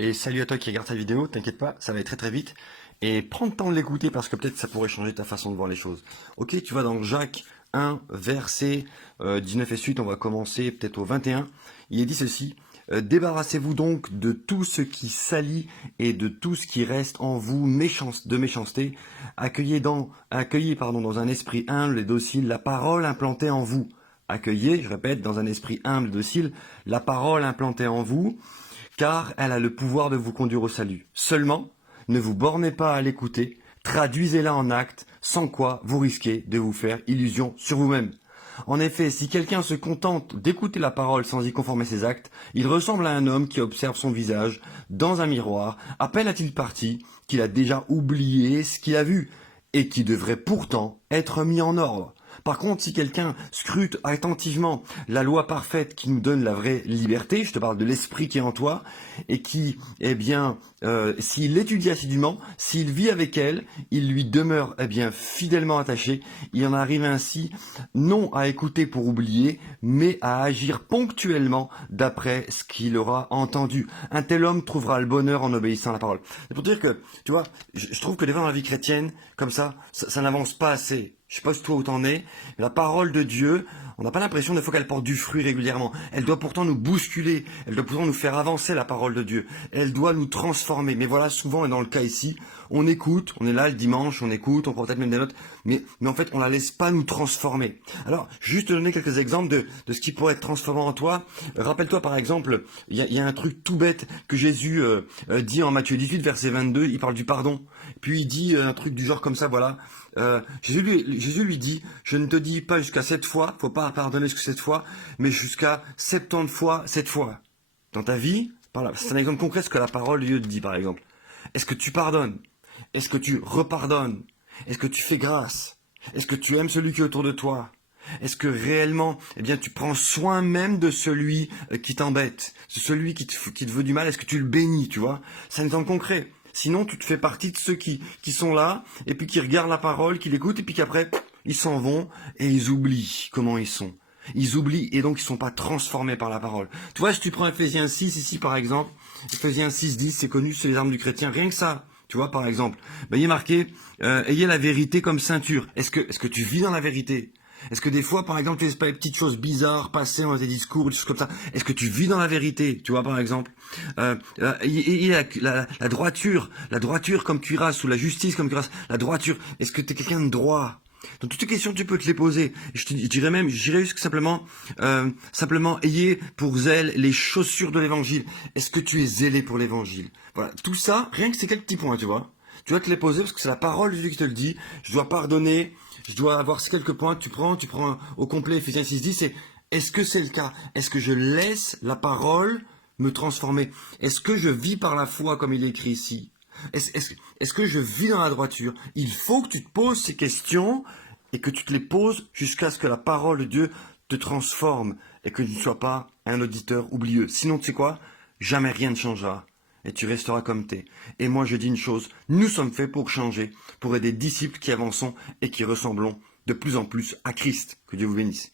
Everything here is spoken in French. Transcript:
Et salut à toi qui regarde cette vidéo, t'inquiète pas, ça va aller très très vite. Et prends le temps de l'écouter parce que peut-être ça pourrait changer ta façon de voir les choses. Ok, tu vas dans Jacques 1, verset 19 et suite, on va commencer peut-être au 21. Il est dit ceci, débarrassez-vous donc de tout ce qui salit et de tout ce qui reste en vous de méchanceté. Accueillez dans un esprit humble et docile la parole implantée en vous. Accueillez, je répète, dans un esprit humble et docile, la parole implantée en vous car elle a le pouvoir de vous conduire au salut. Seulement, ne vous bornez pas à l'écouter, traduisez-la en actes, sans quoi vous risquez de vous faire illusion sur vous-même. En effet, si quelqu'un se contente d'écouter la parole sans y conformer ses actes, il ressemble à un homme qui observe son visage dans un miroir, à peine a-t-il parti qu'il a déjà oublié ce qu'il a vu, et qui devrait pourtant être mis en ordre. Par contre, si quelqu'un scrute attentivement la loi parfaite qui nous donne la vraie liberté, je te parle de l'esprit qui est en toi, et qui, s'il l'étudie assidûment, s'il vit avec elle, il lui demeure, fidèlement attaché, il en arrive ainsi, non à écouter pour oublier, mais à agir ponctuellement d'après ce qu'il aura entendu. Un tel homme trouvera le bonheur en obéissant à la parole. C'est pour dire que, tu vois, je trouve que des fois dans la vie chrétienne, comme ça n'avance pas assez. Je sais pas si toi où t'en es, mais la parole de Dieu, on n'a pas l'impression des fois qu'elle porte du fruit régulièrement. Elle doit pourtant nous bousculer, elle doit pourtant nous faire avancer la parole de Dieu. Elle doit nous transformer. Mais voilà, souvent, et dans le cas ici, on écoute, on est là le dimanche, on écoute, on prend peut-être même des notes, mais en fait, on la laisse pas nous transformer. Alors, juste te donner quelques exemples de ce qui pourrait être transformant en toi. Rappelle-toi par exemple, il y a un truc tout bête que Jésus dit en Matthieu 18, verset 22, il parle du pardon. Puis il dit un truc du genre comme ça, voilà. Jésus lui dit, je ne te dis pas jusqu'à 7 fois, faut pas pardonner jusqu'à 7 fois, mais jusqu'à 70 fois 7 fois. Dans ta vie, c'est un exemple concret de ce que la parole de Dieu te dit, par exemple. Est-ce que tu pardonnes? Est-ce que tu repardonnes? Est-ce que tu fais grâce? Est-ce que tu aimes celui qui est autour de toi? Est-ce que réellement, tu prends soin même de celui qui t'embête, de celui qui te veut du mal? Est-ce que tu le bénis, tu vois? C'est un exemple concret. Sinon, tu te fais partie de ceux qui sont là, et puis qui regardent la parole, qui l'écoutent, et puis qu'après, ils s'en vont, et ils oublient comment ils sont. Ils oublient, et donc ils sont pas transformés par la parole. Tu vois, si tu prends Ephésiens 6 ici, par exemple, Ephésiens 6, 10, c'est connu, c'est les armes du chrétien, rien que ça. Tu vois, par exemple, il y a marqué, ayez la vérité comme ceinture. Est-ce que tu vis dans la vérité? Est-ce que des fois, par exemple, tu laisses pas les petites choses bizarres passer dans tes discours, des choses comme ça? Est-ce que tu vis dans la vérité? Tu vois, par exemple, et la droiture comme cuirasse, ou la justice comme cuirasse, la droiture. Est-ce que tu es quelqu'un de droit? Donc toutes ces questions, tu peux te les poser. Je dirais jusque simplement, ayez pour zèle les chaussures de l'évangile. Est-ce que tu es zélé pour l'évangile? Voilà, tout ça, rien que ces quelques petits points, tu vois. Tu dois te les poser parce que c'est la parole de Dieu qui te le dit. Je dois pardonner, je dois avoir ces quelques points. Tu prends au complet Ephésiens 6:10. Est-ce que c'est le cas? Est-ce que je laisse la parole me transformer? Est-ce que je vis par la foi comme il est écrit ici? Est-ce que je vis dans la droiture? Il faut que tu te poses ces questions et que tu te les poses jusqu'à ce que la parole de Dieu te transforme et que tu ne sois pas un auditeur oublieux. Sinon, tu sais quoi? Jamais rien ne changera et tu resteras comme t'es. Et moi, je dis une chose, nous sommes faits pour changer, pour être des disciples qui avançons et qui ressemblons de plus en plus à Christ. Que Dieu vous bénisse.